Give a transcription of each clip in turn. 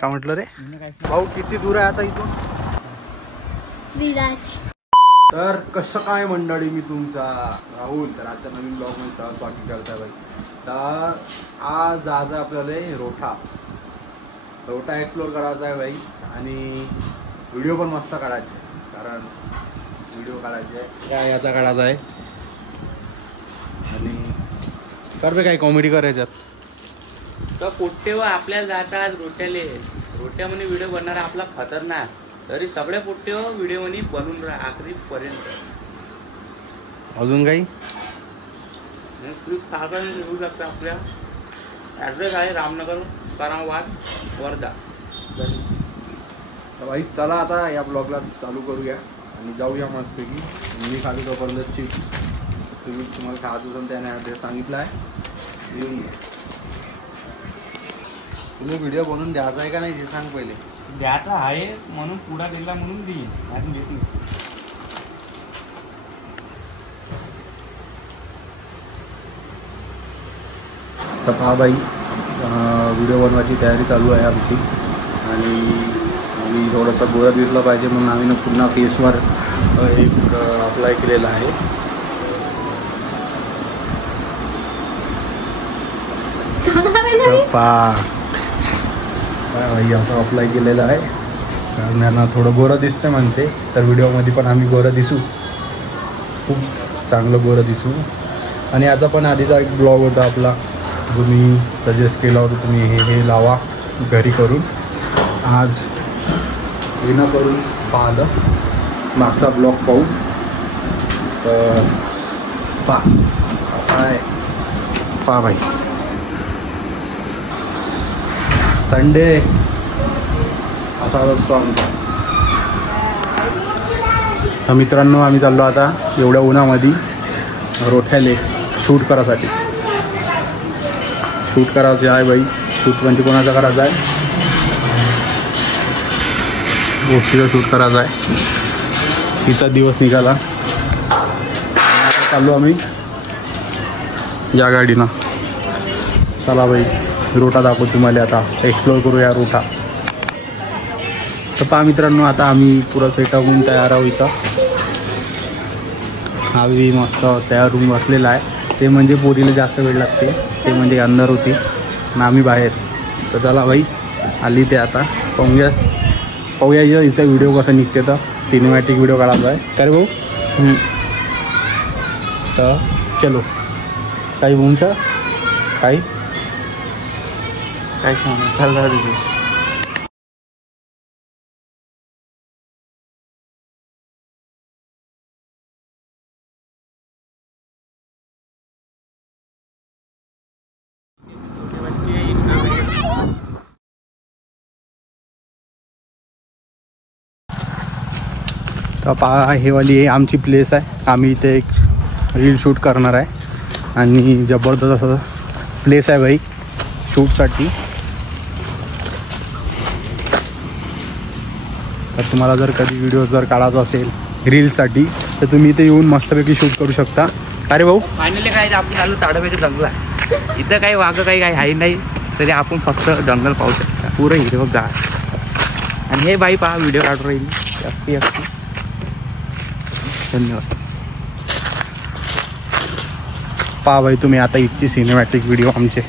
का म्हटलं रे भाऊ, किती दूर आहे आता इथून विराज? तर कसं काय मंडळी, मी तुमचा राहुल. तर आजच्या नवीन ब्लॉग मध्ये स्वागत करताय बाई. तर आज आपल्याला रोठा एक्सप्लोर करायचा आहे बाई. आणि व्हिडिओ पण मस्त काढायचे, कारण व्हिडिओ काढायचे आहे याचा काढायचा आहे. आणि कर बे काही कॉमेडी करायच्यात. तर पोट्टेवर आपल्याला जातात रोट्यामध्ये व्हिडिओ बनणारा आपला खतरनाक. तरी सगळे पोट्टेवर व्हिडिओ मध्ये बनवून राहा आखरीपर्यंत. अजून काही साधन घेऊ शकता. आपल्या ॲड्रेस आहे रामनगर, करावाड, वर्धा. भाई चला आता या ब्लॉगला चालू करूया आणि जाऊया मस्तपैकी. मी खाली तोपर्यंत चिप्स तुम्ही तुम्हाला खात असेल त्याने ॲड्रेस सांगितला आहे, येऊन घ्या. तुम्ही व्हिडिओ बनवून द्यायचा आहे का नाही हे सांग पहिले. द्यायचा आहे म्हणून पुढा दिला म्हणून देईन, आणि देत नाही. तर पहा बाई, व्हिडिओ बनवायची तयारी चालू आहे आमची. आणि आम्ही थोडंसं गोळा दिसलं पाहिजे म्हणून आम्ही पुन्हा फेसवर एक अप्लाय केलेला आहे. पहा भाई, असं अप्लाय केलेलं आहे कारण यांना थोडं गोरं दिसतं म्हणते. तर व्हिडिओमध्ये पण आम्ही गोरं दिसू, खूप चांगलं गोरं दिसू. आणि याचा पण आधीचा एक ब्लॉग होता आपला, जो मी सजेस्ट केला होता तुम्ही हे लावा घरी करून. आज विना करून पाहिलं मागचा ब्लॉग पाहू. तर पहा असा आहे. पहा भाई, संडे असा असतो आमचा. तर मित्रांनो, आम्ही चाललो आता एवढ्या उन्हामध्ये रोठ्याले शूट करायसाठी. शूट करायचे आहे बाई. शूट म्हणजे कोणाचा करायचा आहे, गोष्टीचा शूट करायचा आहे. तिचा दिवस निघाला. आता चाललो आम्ही या गाडीनं. चला बाई, रोठा दाखवू तुम्हाला. आता एक्सप्लोर करूया रोठा. तर पहा मित्रांनो, आता आम्ही पुरा सेटअप होऊन तयार आहोत. इथं आम्ही मस्त तयार होऊन बसलेला आहे. ते म्हणजे पोरीला जास्त वेळ लागते, ते म्हणजे अंदर होती आणि आम्ही बाहेर. तर चला बाई, आली ते आता पाहूया हिचा व्हिडिओ कसा निघते. तर सिनेमॅटिक व्हिडिओ काढायचा आहे का रे भाऊ. तर चलो, काही बोलता काही काय सांगणार, चालणार तिथे. तर पहा, हे वाली आमची प्लेस आहे. आम्ही इथे एक रील शूट करणार आहे आणि जबरदस्त असं प्लेस आहे बाई शूटसाठी. तर तुम्हाला जर कधी व्हिडिओ जर काढायचा असेल रीलसाठी तर तुम्ही इथे येऊन मस्तपैकी शूट करू शकता. अरे भाऊ, फायनली काय आपण आलो ताडोब्याच्या जंगलात. इथं काही वाघ काही आहे नाही, तरी आपण फक्त जंगल पाहू शकता. पुरं हिरवंगार. आणि हे बाई पहा व्हिडिओ काढून राहील जास्ती. धन्यवाद. पहा बाई तुम्ही आता इथची सिनेमॅटिक व्हिडिओ आमचे.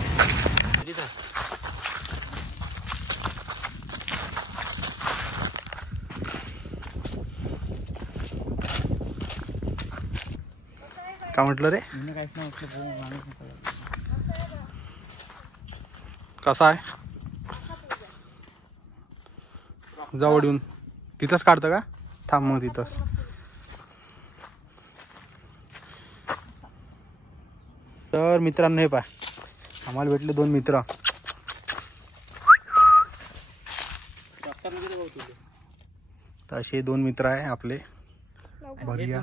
का म्हटलं रे, कसा आहे जवळ येऊन तिथंच काढतं का. थांब मग तिथंच. तर मित्रांनो, हे पाय आम्हाला भेटले दोन मित्र. तर असे दोन मित्र आहे आपले, बघूया.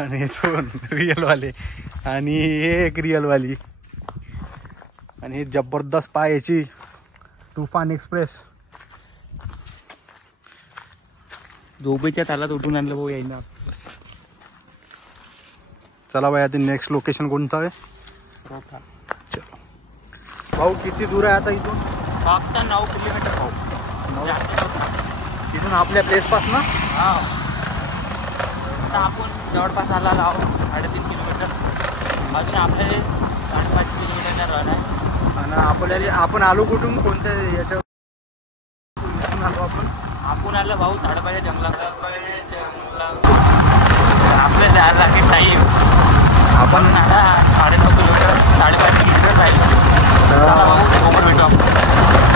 आणि दोन रिअलवाले आणि हे एक रिअलवाली. आणि हे जबरदस्त पाय याची तुफान एक्सप्रेस. झोपेच्या तालात उठून आणलं भाऊ यायला. चला भाई, आता नेक्स्ट लोकेशन कोणतं आहे. रोठा. चलो भाऊ, किती दूर आहे आता इथून. फक्त 9 किलोमीटर भाऊ. तिथून आपल्या प्लेसपासून हा, आता आपण जवळपास आला आहोत 3.5 किलोमीटर. अजून आपल्याला 5.5 किलोमीटर रन आहे. आणि आपल्याला आपण आलो कुठून, कोणत्या याच्या आलो आपण आलो भाऊ ताडोबाच्या जंगलात. आपल्या जायला लागेल टाईम. आपण आता 9.5 किलोमीटर 5.5 किलोमीटर राहील.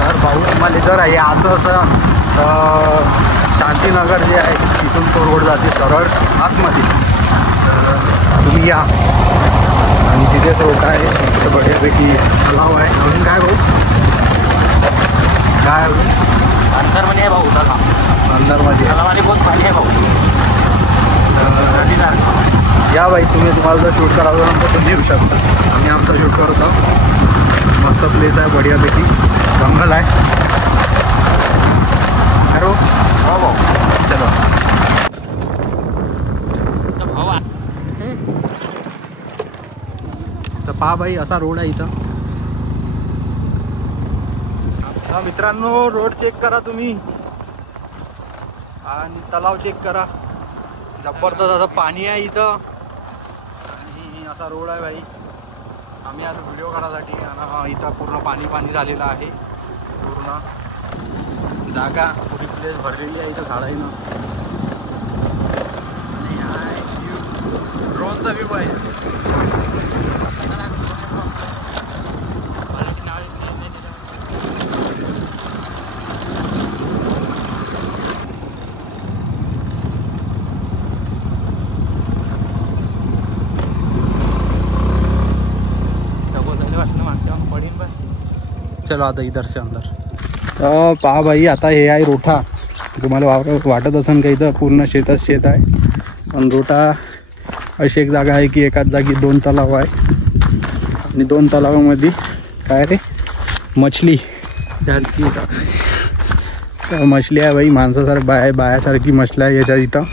तर भाऊ तुम्हाला जर याचं असं शांतीनगर जे आहे तिथून तो रोड जाते सरळ आतमध्ये, तुम्ही या. आणि तिथेच रोड आहे, तिथं बढियापैकी तलाव आहे. अजून काय भाऊ, काय अजून अंदरमध्ये आहे भाऊ तलाव. अंदरमध्ये तलावाने बहुत पाणी आहे भाऊ. या बाई, तुम्हाला जर शूट करायचं तर तुम्ही येऊ शकता. आम्ही आमचा शूट करतो. मस्त प्लेस आहे, बढियापैकी जंगल आहे. अरे हो भाऊ, चलो. तर पहा बाई, असा रोड आहे इथं. आता मित्रांनो, रोड चेक करा तुम्ही आणि तलाव चेक करा. जबरदस्त असं पाणी आहे इथं आणि असा रोड आहे बाई. आम्ही आज व्हिडिओ करायसाठी, आणि इथं पूर्ण पाणी झालेलं आहे. पूर्ण जागा, पुरी प्लेस भरलेली आहे इथं झाडाईनं. आणि हा व्ह्यू, ड्रोनचा व्ह्यू आहे. चलो आता इधर से अंदर. पहा बाई, आता हे आहे रोठा. तुम्हाला वाटत असेल का इथं पूर्ण शेतच शेत आहे, पण रोठा अशी एक जागा आहे की एकाच जागी 2 तलाव आहे. आणि 2 तलावामध्ये काय रे, मछली मछली आहे बाई. माणसासारखी बायासारखी मछली आहे याच्या इथं.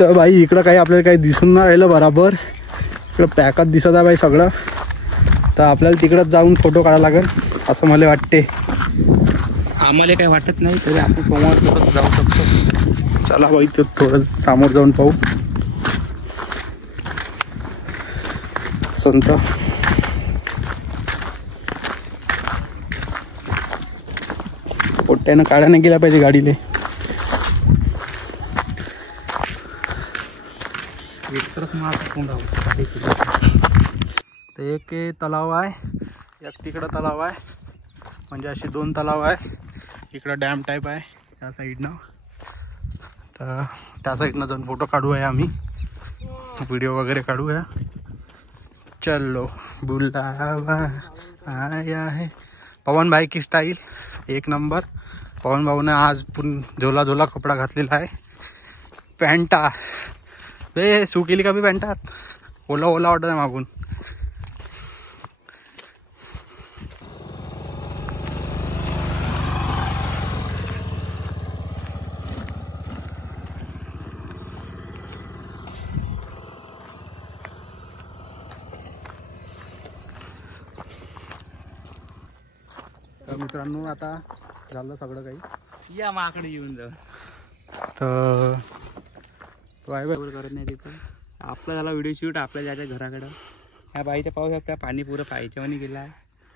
तर बाई इकडं काही आपल्याला काही दिसून नाही राहिलं बराबर. इकडं पॅकच दिसत आहे बाई सगळं. तर आपल्याला तिकडंच जाऊन फोटो काढायला लागेल असं मला वाटते. आम्हाला काही वाटत नाही, तरी आपण समोर थोडं जाऊ शकतो. चला बाई, ते थोडं समोर जाऊन पाहू. संत पोट्यानं काढा नाही गेला पाहिजे गाडीले. तर एक तलाव आहे, एक तिकडं तलाव आहे. म्हणजे असे 2 तलाव आहे. इकडं डॅम टाईप आहे त्या साईडनं. तर त्या साईडनं जाऊन फोटो काढूया आम्ही, व्हिडिओ वगैरे काढूया. चलो बुलावा आया है. पवन भाई की स्टाईल एक नंबर. पवन भाऊने आज झोला झोला कपडा घातलेला आहे. पॅन्टा बे सू केली का बी पॅन्टात, ओला ओला वाटत आहे मागून. तर मित्रांनो, आता झालं सगळं काही. या माकडे येऊन जा. तर बाय बाय करत नाही तिथं. आपला झाला व्हिडिओ शूट आपल्या जायच्या घराकडं. ह्या बाईच्या पाहू शकता, पाणी पुरं पायच्यावानी गेला आहे.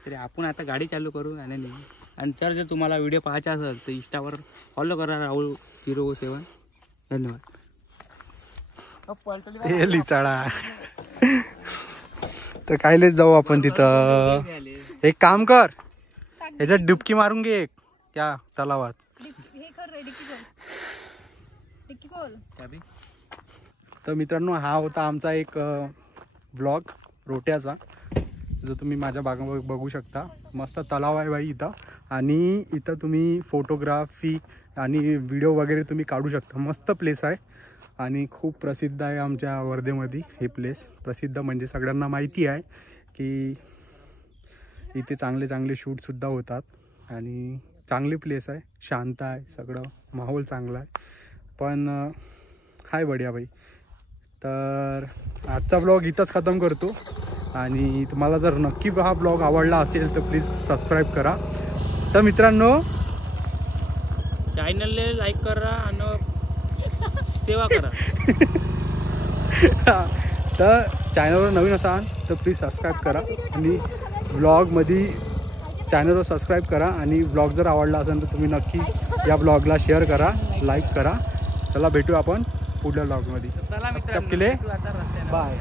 तरी आपण आता गाडी चालू करू आणि नाही. आणि जर तुम्हाला व्हिडिओ पाहायचा असेल तर इंस्टावर फॉलो करा, राहुल 007. धन्यवाद. लिचाळा. तर कायलेच जाऊ आपण तिथं. एक काम कर, याच्यात डुबकी मारून घे एक त्या तलावात. तर मित्रांनो, हा होता आमचा एक व्लॉग रोट्याचा, जो तुम्ही माझ्या बागा बघू शकता. मस्त तलाव आहे बाई इथं. आणि इथं तुम्ही फोटोग्राफी आणि व्हिडिओ वगैरे तुम्ही काढू शकता. मस्त प्लेस आहे आणि खूप प्रसिद्ध आहे आमच्या वर्धेमध्ये हे प्लेस. प्रसिद्ध म्हणजे सगळ्यांना माहिती आहे की इथे चांगले चांगले शूटसुद्धा होतात. आणि चांगली प्लेस आहे, शांत आहे, सगळं माहोल चांगला आहे. पण हाय बढिया बाई. तर आजचा ब्लॉग इथंच खतम करतो. आणि तुम्हाला जर नक्की हा ब्लॉग आवडला असेल तर प्लीज सबस्क्राईब करा. तर मित्रांनो चॅनलला लाईक करा आणि सेवा करा. तर चॅनलवर नवीन असाल तर प्लीज सबस्क्राईब करा आणि ब्लॉगमध्ये चॅनलवर सबस्क्राईब करा. आणि ब्लॉग जर आवडला असेल तर तुम्ही नक्की या ब्लॉगला शेअर करा, लाईक करा. चला भेटू आपण पुढल्या ब्लॉगमध्ये. चला तब के लिए मित्रांनो, बाय.